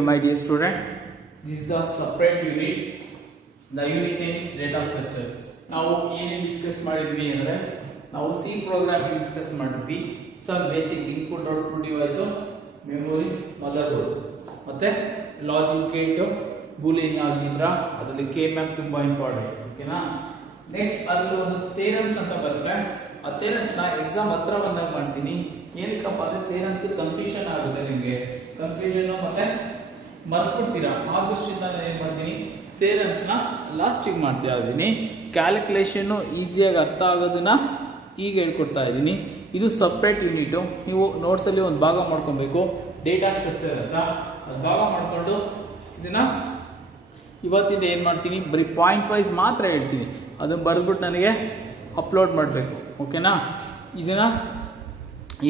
My dear student, this is the separate unit. The unit name is data structure. ನಾವು ಏನೇನು discuss ಮಾಡಿದ್ವಿ ಅಂದ್ರೆ ನಾವು ಸಿ ಪ್ರೋಗ್ರಾಮಿಂಗ್ ಡಿಸ್ಕಸ್ ಮಾಡಿದ್ವಿ. Some basic input output device, memory, motherboard, ಮತ್ತೆ logic gate, Boolean algebra, ಅದರಲ್ಲಿ K map ತುಂಬಾ important. ಓಕೆನಾ? ನೆಕ್ಸ್ಟ್ ಅದರಲ್ಲಿ ಒಂದು ಥಿಯರಮ್ಸ್ ಅಂತ ಬರುತ್ತೆ. ಆ ಥಿಯರಮ್ಸ್ ನ ಎಕ್ಸಾಮ್ ಹತ್ರ ಬಂದಾಗ ಮಾಡ್ತೀನಿ. ಏನಕ್ಕಪ್ಪ ಅಂದ್ರೆ ಥಿಯರಮ್ಸ್ ಕನ್ಫ್ಯೂಷನ್ ಆಗುತ್ತೆ, ನಿಮಗೆ ಕನ್ಫ್ಯೂಷನ್ ಮತ್ತೆ ಮರ್ತ್ಬಿಡ್ತೀರಾ. ಆದಷ್ಟಿಂದ ನಾನು ಏನ್ ಮಾಡ್ತೀನಿ, ಥಿಯರಮ್ಸ್ ನ ಲಾಸ್ಟಿಗೆ ಮಾಡ್ತಾ ಇದ್ದೀನಿ. ಕ್ಯಾಲ್ಕುಲೇಷನ್ ಈಸಿಯಾಗಿ ಅರ್ಥ ಆಗೋದನ್ನ ಈಗ ಹೇಳ್ಕೊಡ್ತಾ ಇದ್ದೀನಿ. ಇದು ಸಪ್ರೇಟ್ ಯೂನಿಟ್. ನೀವು ನೋಟ್ಸ್ ಅಲ್ಲಿ ಒಂದು ಭಾಗ ಮಾಡ್ಕೊಬೇಕು. ಡೇಟಾ ಸ್ಟ್ರಕ್ಚರ್ ಅಂತ ಭಾಗ ಮಾಡ್ಕೊಂಡು ಇದನ್ನ ಇವತ್ತಿಂದ ಏನ್ ಮಾಡ್ತೀನಿ, ಬರೀ ಪಾಯಿಂಟ್ ವೈಸ್ ಮಾತ್ರ ಹೇಳ್ತೀನಿ. ಅದನ್ನ ಬರೆದ್ಬಿಟ್ಟು ನನಗೆ ಅಪ್ಲೋಡ್ ಮಾಡಬೇಕು. ಓಕೆನಾ? ಇದನ್ನ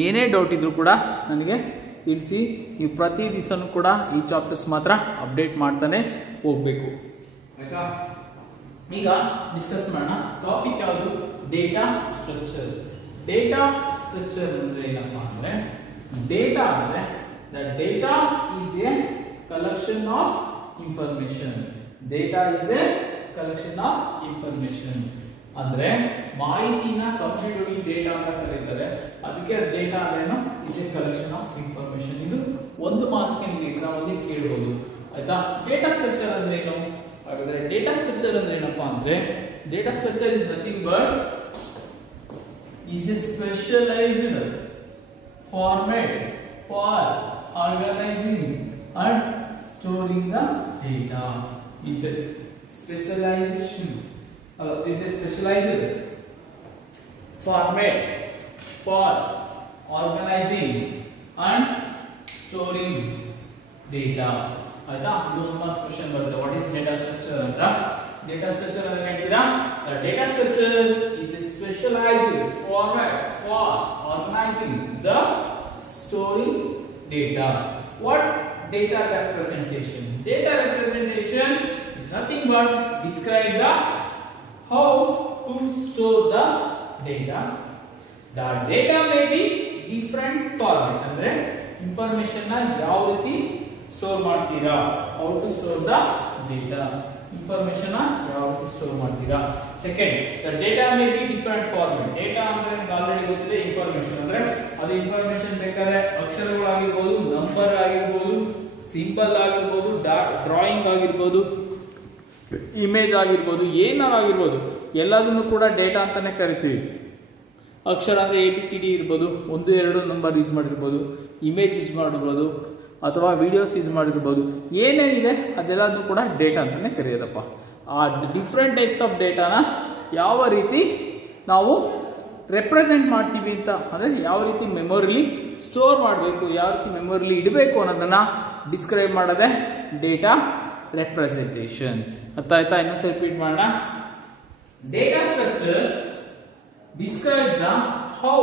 ಏನೇ ಡೌಟ್ ಇದ್ರೂ ಕೂಡ ನನಗೆ ತಿಳಿಸಿ. ನೀವು ಪ್ರತಿ ದಿವಸನೂ ಕೂಡ ಈ ಚಾಪ್ಟರ್ಸ್ ಮಾತ್ರ ಅಪ್ಡೇಟ್ ಮಾಡ್ತಾನೆ ಹೋಗ್ಬೇಕು. ಆಯ್ತಾ? ಈಗ ಡಿಸ್ಕಸ್ ಮಾಡೋಣ. ಟಾಪಿಕ್ ಯಾವುದು? Data structure. ಡೇಟಾ ಸ್ಟ್ರಕ್ಚರ್ ಅಂದ್ರೆ ಏನಪ್ಪ ಅಂದ್ರೆ, ಡೇಟಾ ಅಂದ್ರೆ the data is A collection of information. Data is A collection of information ಅಂದ್ರೆ ಮಾಹಿತಿನ ಕಂಪ್ಯೂಟರ್ ಡೇಟಾ ಅಂತ ಕರೀತಾರೆ. ಅದಕ್ಕೆ ಡೇಟಾ ಅಂದ್ರೆ is A collection of information. ಇದು ಒಂದು ಮಾರ್ಕ್ಸ್ ನಿಮಗೆ ಎಕ್ಸಾಮ್ ಅಲ್ಲಿ ಕೇಳಬಹುದು. ಆಯ್ತಾ? ಡೇಟಾ ಸ್ಟ್ರಕ್ಚರ್ ಅಂದ್ರೆ ಏನು? ಹಾಗಾದ್ರೆ ಡೇಟಾ ಸ್ಟ್ರಕ್ಚರ್ ಅಂದ್ರೆ ಏನಪ್ಪಾ ಅಂದ್ರೆ, data structure is nothing but is a specialized format for organizing and storing the data. It's a specialization. Is a specialized format for organizing and storing data. ಆಯ್ತಾ? ಇದು ಒಂದು question ಬರುತ್ತೆ. ವಾಟ್ ಇಸ್ ಡೇಟಾ ಸ್ಟ್ರಕ್ಚರ್ ಅಂತ. Data structure ಅಂತ ಹೇಳ್ತೀರಾ? Data structure is A specialized format for organizing the storing data. What data representation? Data representation is nothing but describe the how to store the data. The data may be different format. ಅಂದ್ರೆ information ನ ಯಾವ ರೀತಿ store ಮಾಡ್ತೀರಾ, how to store the data. Information ಯಾವ ರೀತಿ store ಮಾಡ್ತೀರಾ. Second, the data may be different format. Data ಅಂದ್ರೆ already ಗೊತ್ತಿದೆ. ಇನ್ಫಾರ್ಮೇಶನ್ ಅಂದ್ರೆ ಅದು ಇನ್ಫಾರ್ಮೇಶನ್ ಬೇಕಾದ್ರೆ ಅಕ್ಷರಗಳಾಗಿರ್ಬೋದು, ನಂಬರ್ ಆಗಿರ್ಬೋದು, ಸಿಂಬಲ್ ಆಗಿರ್ಬೋದು, ಡ್ರಾಯಿಂಗ್ ಆಗಿರ್ಬೋದು, ಇಮೇಜ್ ಆಗಿರ್ಬೋದು, ಏನಾರು ಆಗಿರ್ಬೋದು, ಎಲ್ಲದನ್ನು ಕೂಡ ಡೇಟಾ ಅಂತಾನೆ ಕರಿತೀವಿ. ಅಕ್ಷರ ಅಂದ್ರೆ ABCD ಇರ್ಬೋದು, 1 2 ನಂಬರ್ ಯೂಸ್ ಮಾಡಿರ್ಬೋದು, ಇಮೇಜ್ ಯೂಸ್ ಮಾಡಿರ್ಬೋದು, ಅಥವಾ ವಿಡಿಯೋಸ್ ಯೂಸ್ ಮಾಡಿರ್ಬೋದು. ಏನೇನಿದೆ ಅದೆಲ್ಲದನ್ನು ಕೂಡ ಡೇಟಾ ಅಂತಾನೆ ಕರೆಯೋದಪ್ಪ. ಆ ಡಿಫ್ರೆಂಟ್ ಟೈಪ್ಸ್ ಆಫ್ ಡೇಟಾನ ಯಾವ ರೀತಿ ನಾವು ರೆಪ್ರೆಸೆಂಟ್ ಮಾಡ್ತೀವಿ ಅಂತ, ಅಂದ್ರೆ ಯಾವ ರೀತಿ ಮೆಮೊರಿಲಿ ಸ್ಟೋರ್ ಮಾಡಬೇಕು, ಯಾವ ರೀತಿ ಮೆಮೊರಿಲಿ ಇಡಬೇಕು ಅನ್ನೋದನ್ನ ಡಿಸ್ಕ್ರೈಬ್ ಮಾಡೋದೇ ಡೇಟಾ ರೆಪ್ರೆಸೆಂಟೇಷನ್. ಅರ್ಥ ಆಯ್ತಾ? ಇನ್ನೊಂದ್ಸ ರಿಪೀಟ್ ಮಾಡೋಣ. Data structure describe the how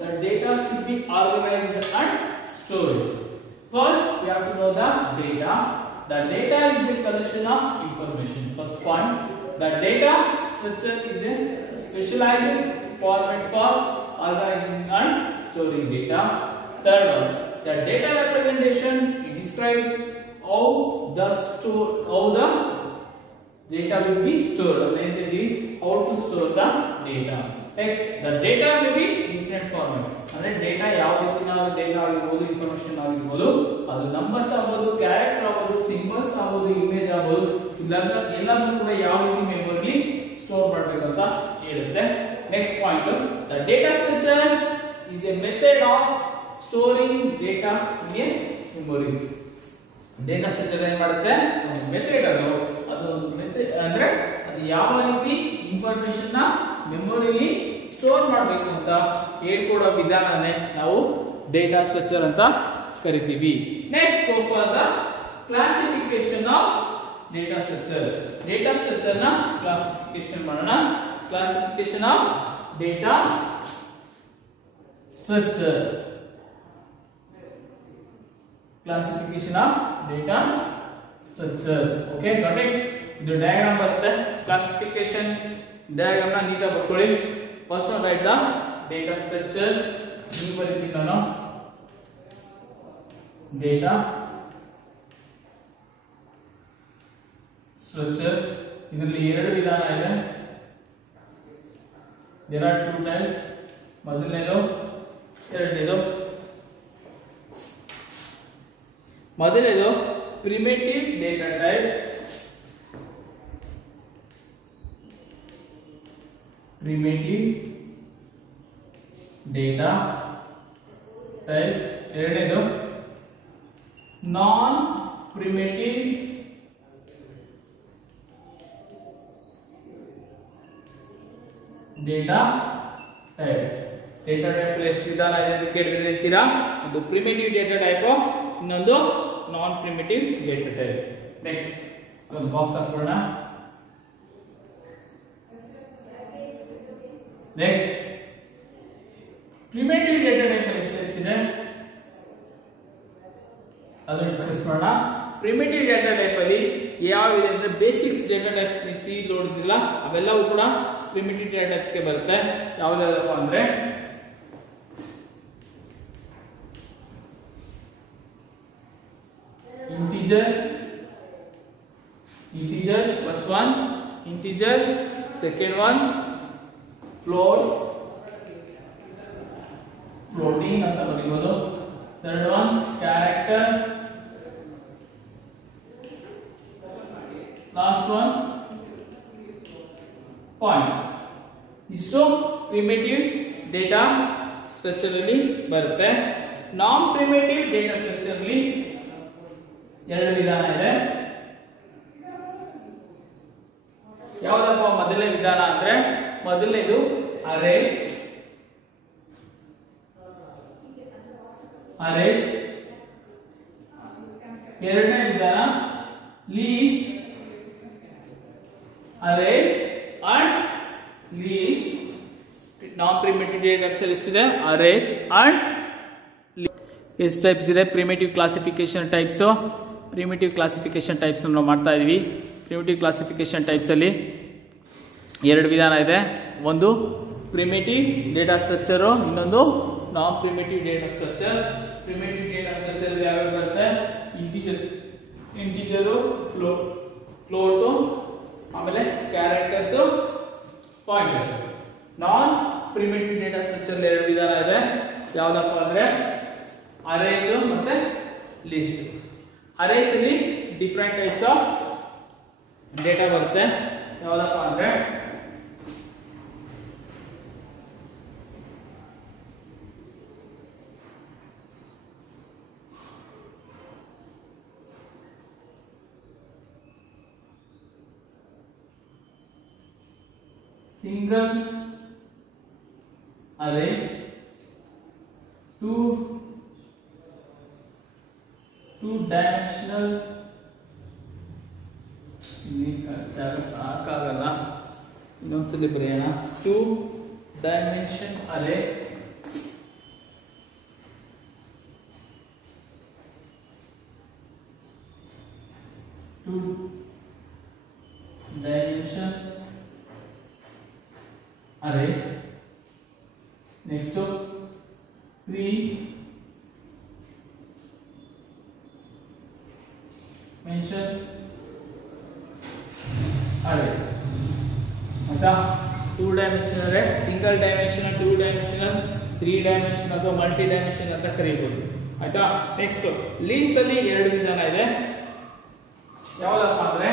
the data should be organised and stored. First, we have to know the data. The data is a collection of information. First point, the data structure is a specialized format for organizing and storing data. Third one, the data representation describes how the data will be stored. How to store the data. Next, the data may be different format. ಅಂದ್ರೆ data ಯಾವ ರೀತಿ ನಾವು data ಆಗಿರ್ಬೋದು, information ಆಗಿರ್ಬೋದು, ಅದು numbers ಆಗ್ಬೋದು, character ಆಗ್ಬೋದು, symbols ಆಗ್ಬೋದು, ಇಮೇಜ್ ಆಗ್ಬೋದು, ಎಲ್ಲದನ್ನು ಕೂಡ ಯಾವ ರೀತಿ ಮೆಮೊರಿಲಿ ಸ್ಟೋರ್ ಮಾಡಬೇಕಂತ ಹೇಳುತ್ತೆ. Next point, the data structure is A method of storing data in a memory. Data structure ಏನ್ ಮಾಡುತ್ತೆ? ಮೆಥಡ್ ಅದು ಮೆಥಡ್ ಅಂದ್ರೆ ಅದು ಯಾವ ರೀತಿ ಇನ್ಫಾರ್ಮೇಶನ್ ನ ಮೆಮೊರಿಲಿ ಸ್ಟೋರ್ ಮಾಡಬೇಕು ಅಂತ ಹೇಳ್ಕೊಡೋ ವಿಧಾನನೇ ನಾವು ಡೇಟಾ ಸ್ಟ್ರಕ್ಚರ್ ಅಂತ ಕರಿತೀವಿ. Next go for the classification of data structure. Data structure ನ ಕ್ಲಾಸಿಫಿಕೇಶನ್ ಮಾಡೋಣ. Classification of data structure. Classification of data structure. Okay, got it? ಇದು ಡಯಾಗ್ರಾಮ್ ಬರುತ್ತೆ. ಕ್ಲಾಸಿಫಿಕೇಶನ್ ಡಯಾಗ್ರಾಮ್ ನ ನೀಟಾಗಿ ಬರ್ಕೊಳ್ಳಿ. First one, right the data structure. ನೀವು ಬರೀತೀನಿ ನಾನು ಡೇಟಾ ಸ್ಟ್ರಕ್ಚರ್. ಇದರಲ್ಲಿ ಎರಡು ವಿಧಾನ ಇದೆ. There are two types. ಮೊದಲನೇದು ಎರಡನೇದು. ಮೊದಲನೇದು primitive data type. Primitive data type. ಎರಡನೇದು non primitive data type. Data type ಎಷ್ಟು ವಿಧಾನ ಇದೆ ಅಂತ ಕೇಳ್ತೀರಾ? ಒಂದು ಪ್ರಿಮಿಟಿವ್ ಡೇಟಾ ಟೈಪ್, ಇನ್ನೊಂದು ನಾನ್ ಪ್ರಿಮಿಟಿವ್ ಡೇಟಾ ಟೈಪ್. ನೆಕ್ಸ್ಟ್ ಒಂದು ಬಾಕ್ಸ್ ಹಾಕೋಣ. ನೆಕ್ಸ್ಟ್ ಪ್ರಿಮಿಟಿವ್ ಡೇಟಾ ಟೈಪ್ ಅಲ್ಲಿ ಎಷ್ಟಿದೆ ಅದು ಡಿಸ್ಕಸ್ ಮಾಡೋಣ. ಪ್ರಿಮಿಟಿವ್ ಡೇಟಾ ಟೈಪ್ ಅಲ್ಲಿ ಯಾವಿದೆ ಅಂದ್ರೆ ಬೇಸಿಕ್ಸ್ ಡೇಟಾ ಟೈಪ್ಸ್ ನೀವು ಸಿ ನೋಡಿದ್ರಲ್ಲ ಅವೆಲ್ಲವೂ ಕೂಡ ಪ್ರಿಮಿಟಿವ್ ಡೇಟಾ ಟೈಪ್ಸ್ ಗೆ ಬರುತ್ತೆ. ಯಾವ್ದಾದಪ್ಪ ಅಂದ್ರೆ integer first one, integer second one, floating ಅಂತ ಬರೀಬಹುದು, third one character, last one point. ಇಷ್ಟು ಪ್ರಿಮಿಟಿವ್ ಡೇಟಾ ಸ್ಟ್ರಕ್ಚರ್ ಅಲ್ಲಿ ಬರುತ್ತೆ. ನಾನ್ ಪ್ರಿಮಿಟಿವ್ ಡೇಟಾ ಸ್ಟ್ರಕ್ಚರ್ ಅಲ್ಲಿ ಎರಡು ವಿಧಾನ ಇದೆ. ಯಾವ್ದಪ್ಪ ಮೊದಲನೇ ವಿಧಾನ ಅಂದ್ರೆ ಮೊದಲನೇದು ಅರೇಸ್. ಎರಡನೇ ವಿಧಾನ list. Arrays and list. Non primitive data types ಎಷ್ಟಿದೆ? ಅರೇಸ್ ಅಂಡ್ ಎಷ್ಟು ಟೈಪ್ಸ್ ಇದೆ? Primitive classification types. Primitive classification types ನಾವು ಮಾಡ್ತಾ ಇದೀವಿ. ಪ್ರಿಮಿಟಿವ್ ಕ್ಲಾಸಿಫಿಕೇಶನ್ ಟೈಪ್ಸ್ ಅಲ್ಲಿ ಎರಡು ವಿಧಾನ ಇದೆ. ಒಂದು ಪ್ರಿಮಿಟಿವ್ ಡೇಟಾ ಸ್ಟ್ರಕ್ಚರ್, ಇನ್ನೊಂದು ನಾನ್ primitive data structure. Primitive data structure ಯಾವ್ಯಾವ ಬರುತ್ತೆ? ಇಂಟಿಜರು, ಫ್ಲೋಟು, ಆಮೇಲೆ ಕ್ಯಾರೆಕ್ಟರ್ಸ್, ಪಾಯಿಂಟರ್ಸ್. ನಾನ್ ಪ್ರಿಮಿಟಿವ್ ಡೇಟಾ ಸ್ಟ್ರಕ್ಚರ್ ಎರಡು ವಿಧಾನ ಇದೆ. ಯಾವ್ದಪ್ಪ ಅಂದ್ರೆ ಅರೇಸ್ ಮತ್ತೆ ಲಿಸ್ಟ್. ಅರೇಸ್ ಅಲ್ಲಿ ಡಿಫರೆಂಟ್ ಟೈಪ್ಸ್ ಆಫ್ ಡೇಟಾ ಬರುತ್ತೆ. ಯಾವ್ದಪ್ಪ ಅಂದ್ರೆ single array, two-dimensional ಸಾಕಾಗಲ್ಲ, ಇನ್ನೊಂದ್ಸಲಿ ಬರೆಯೋಣ. 2-dimension array, two-dimension array. Next, 3-dimension array. ಆಯ್ತಾ? 2-dimensional array, single dimensional, 2-dimensional, 3-dimensional ಅಥವಾ ಮಲ್ಟಿ ಡೈಮೆನ್ಷನ್ ಅಂತ ಕರೀಬಹುದು. ಆಯ್ತಾ? ನೆಕ್ಸ್ಟ್ ಲೀಸ್ಟ್ ಅಲ್ಲಿ ಎರಡು ವಿಧಾನ ಇದೆ. ಯಾವ್ದಪ್ಪ ಅಂದ್ರೆ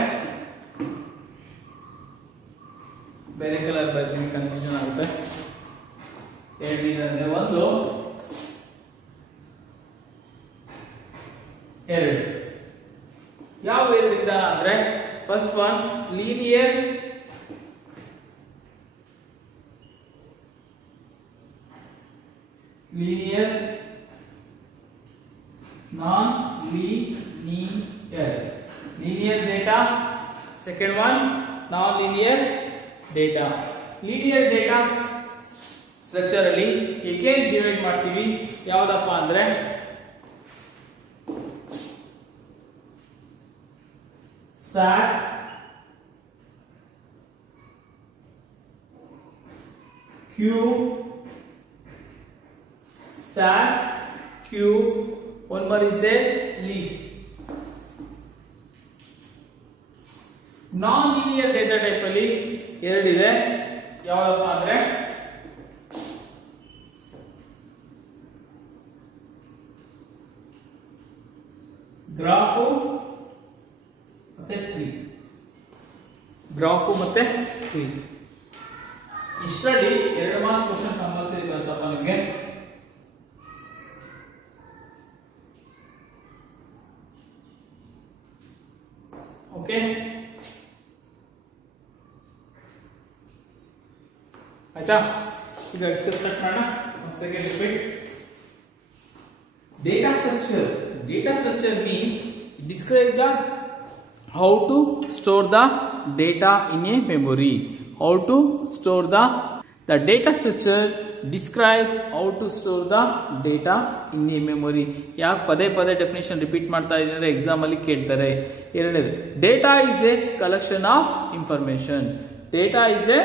ಬೇರೆ ಕಲರ್ ಬರ್ತೀನಿ, ಕನ್ಫ್ಯೂಷನ್ ಆಗುತ್ತೆ. ಎರಡು ವಿಧಾನ ಇದೆ. ಒಂದು ಎರಡು. ಯಾವ ಎರಡು ವಿಧಾನ ಅಂದ್ರೆ first one linear non linear data. Second one non linear data. Linear data structure ಅಲ್ಲಿ ಹೇಗೆ ಡಿವೈಡ್ ಮಾಡ್ತೀವಿ? ಯಾವ್ದಪ್ಪ ಅಂದ್ರೆ stack, queue, stack, queue, one more is there, list. Non linear data type ಅಲ್ಲಿ ಎರಡಿದೆ. ಯಾವ್ದಪ್ಪ ಅಂದ್ರೆ ಗ್ರಾಫು ಮತ್ತೆ ಟ್ರೀ. ಗ್ರಾಫು ಮತ್ತೆ ಟ್ರೀ. ಇಷ್ಟರಲ್ಲಿ 2 ಮಾರ್ಕ್ ಕ್ವಶನ್ ಕಂಪಲ್ಸರಿ ಬರುತ್ತಪ್ಪ ನಿಮಗೆ. ಓಕೆ, ಆಯ್ತಾ? ಈಗ ಡಿಸ್ಕಸ್ ಮಾಡೋಣ. ಒಂದು second repeat. Data structure. Data structure means describe the how to store the data in a memory. How to store the data structure describe how to store the data in a memory. ಯಾಕೆ ಪದೇ ಪದೇ definition repeat ಮಾಡ್ತಾ ಇದ್ದೀನಿ ಅಂದ್ರೆ exam ಅಲ್ಲಿ ಕೇಳ್ತಾರೆ. ಎರಡನೇದು, data is A collection of information. Data is A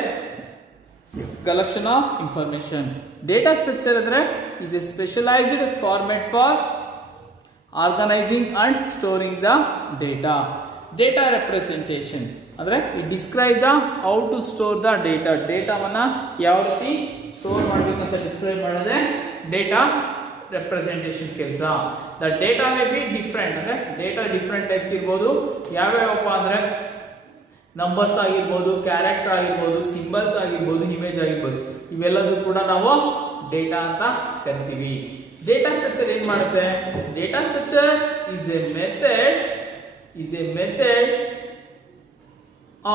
collection of information. Data structure andre is a specialized format for organizing and storing the data. Data representation andre it describe the how to store the data. Data vanna yav riti store ಮಾಡಬೇಕು ಅಂತ describe ಮಾಡಿದ್ರೆ data representation ಕೆಲಸ. The data may be different ಅಂದ್ರೆ data different types ಇರಬಹುದು. ಯಾವ್ಯಾವಪ್ಪ ಅಂದ್ರೆ numbers ಆಗಿರ್ಬೋದು, character ಆಗಿರ್ಬೋದು, symbols ಆಗಿರ್ಬೋದು, ಇಮೇಜ್ ಆಗಿರ್ಬೋದು. ಇವೆಲ್ಲದೂ ಕೂಡ ನಾವು ಡೇಟಾ ಅಂತ ಕರಿತೀವಿ. ಡೇಟಾ ಸ್ಟ್ರಕ್ಚರ್ ಏನ್ ಮಾಡುತ್ತೆ? Data structure is A method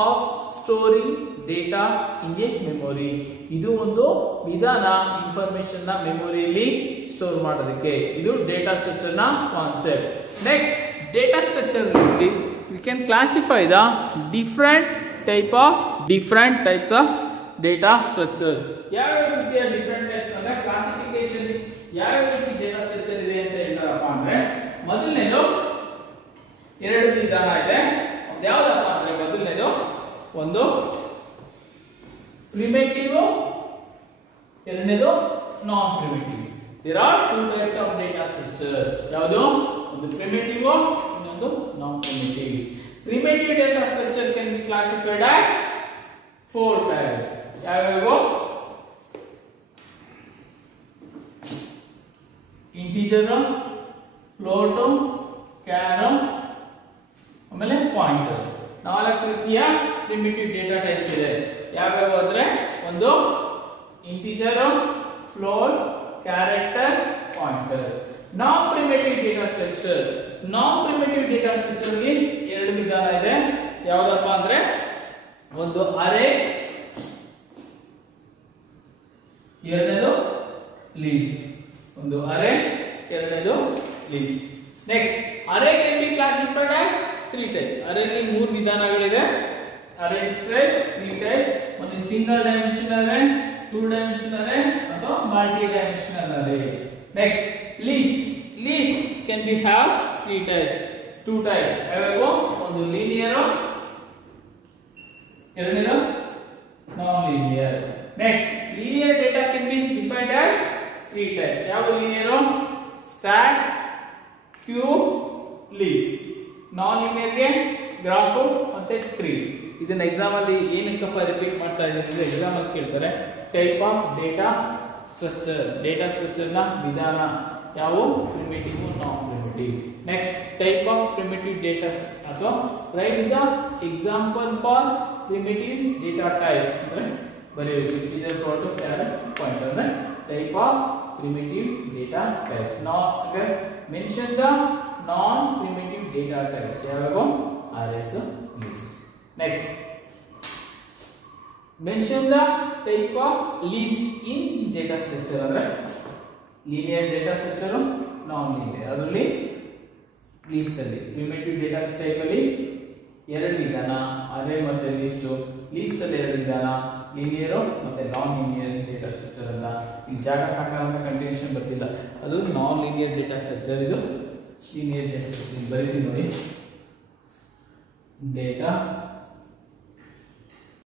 of storing data in a memory. ಇದು ಒಂದು ವಿಧಾನ ಇನ್ಫಾರ್ಮೇಶನ್ ನ ಮೆಮೊರಿಯಲ್ಲಿ ಸ್ಟೋರ್ ಮಾಡೋದಕ್ಕೆ. ಇದು ಡೇಟಾ ಸ್ಟ್ರಕ್ಚರ್ ನ concept. Next, data structure we can classify the different types of data structure. ಯಾವ ರೀತಿಯ ಡಿಫರೆಂಟ್ ಟೈಪ್ಸ್ ಅಂದ್ರೆ ಕ್ಲಾಸಿಫಿಕೇಶನ್ ಯಾವ ರೀತಿ ಡೇಟಾ ಸ್ಟ್ರಕ್ಚರ್ ಇದೆ ಅಂತ ಹೇಳ್ತಾರಪ್ಪ ಅಂದ್ರೆ, ಮೊದಲನೇದು 2 ವಿಧಾನ ಇದೆ. ಯಾವ್ದಪ್ಪ ಅಂದ್ರೆ ಮೊದಲನೇದು ಒಂದು ಪ್ರಿಮಿಟಿವ್, ಎರಡನೇದು non primitive. There are 2 types of data structure. ಯಾವುದು? ಒಂದು ಪ್ರಿಮಿಟಿವ್, ಇನ್ನೊಂದು ನಾನ್ primitive. Primitive data structure can be classified as 4 types. ಯಾವ್ಯಾವು? ಇಂಟಿಜರ್, ಫ್ಲೋಟ್, ಕ್ಯಾರ್, ಆಮೇಲೆ ಪಾಯಿಂಟರ್. 4 ರೀತಿಯ ಪ್ರಿಮಿಟಿವ್ ಡೇಟಾ ಟೈಪ್ಸ್ ಇದೆ. ಯಾವ್ಯಾವು ಅಂದ್ರೆ ಒಂದು ಇಂಟಿಜರ್, ಫ್ಲೋಟ್, ಕ್ಯಾರೆಕ್ಟರ್, ಪಾಯಿಂಟರ್. ನಾನ್ ಪ್ರಿಮಿಟಿವ್ ಡೇಟಾ ಸ್ಟ್ರಕ್ಚರ್. ನಾನ್ ಪ್ರಿಮಿಟಿವ್ ಡೇಟಾ ಸ್ಟ್ರಕ್ಚರ್ ಅಲ್ಲಿ 2 ವಿಧಾನ ಇದೆ. ಯಾವ್ದಪ್ಪ ಅಂದ್ರೆ ಒಂದು ಅರೇ, ಎರಡನೇದು ಲಿಸ್ಟ್. ಒಂದು ಅರೇ, ಎರಡನೇದು list. Next, array can be classified as 3 types. ಅರೇಲಿ 3 ವಿಧಾನಗಳಿದೆ. Array describe 3 types. ಒಂದು single dimensional array, 2 dimensional array ಅಥವಾ multi dimensional array. Next, list can be have 3 types, 2 types. ಯಾವ್ಯಾವು? ಒಂದು ಲೀನಿಯರ್, ಎರಡನೇದು non linear. Next, linear data can be defined as 3 types. ಯಾವ linear? Stack, queue, list. Non linear ಗೆ graph ಮತ್ತೆ tree. ಇದನ್ನ exam ಅಲ್ಲಿ ಏನಕ್ಕಪ್ಪ ರಿಪೀಟ್ ಮಾಡ್ತಾ ಇದ್ದೀನಿ ಅಂದ್ರೆ ಎಕ್ಸಾಮ್ ಅಲ್ಲಿ ಕೇಳ್ತಾರೆ. Type of data structure. Data structure ನ ವಿಧಾನ ಯಾವ? Primitive, non primitive. Next, type of primitive data ಅಥವಾ write the example for primitive data types ಅಂದ್ರೆ ಬರೆಯೋದು. ಇಂಟಿಜರ್, ಫ್ಲೋಟ್, ಕ್ಯಾರ್, ಪಾಯಿಂಟರ್ ಅಂದ್ರೆ type of primitive data types. Mention the non primitive data types. ಯಾವ್ಯಾವು? Arrays, list. Next, mention the type of list in data structure ಅಂದ್ರೆ linear data structure, non linear. ಅದರಲ್ಲಿ list ಅಲ್ಲಿ primitive data type ಅಲ್ಲಿ 2 ವಿಧಾನ, ಅರೇ ಮತ್ತೆ list. List ಅಲ್ಲಿ 2 ವಿಧಾನ, linear ಮತ್ತೆ ನಾನ್ ಲೀನಿಯರ್ ಡೇಟಾ ಸ್ಟ್ರಕ್ಚರ್ ಅಂತ. ಈ ಜಾಗ ಸಾಕಾಗಂತ ಕಂಟಿನ್ಯೂಷನ್ ಬರ್ತಿಲ್ಲ, ಅದು ನಾನ್ ಲೀನಿಯರ್ ಡೇಟಾ ಸ್ಟ್ರಕ್ಚರ್, ಇದು ಲೀನಿಯರ್ ಡೇಟಾ ಸ್ಟ್ರಕ್ಚರ್. ಬರೀತೀನಿ ನೋಡಿ. ಡೇಟಾ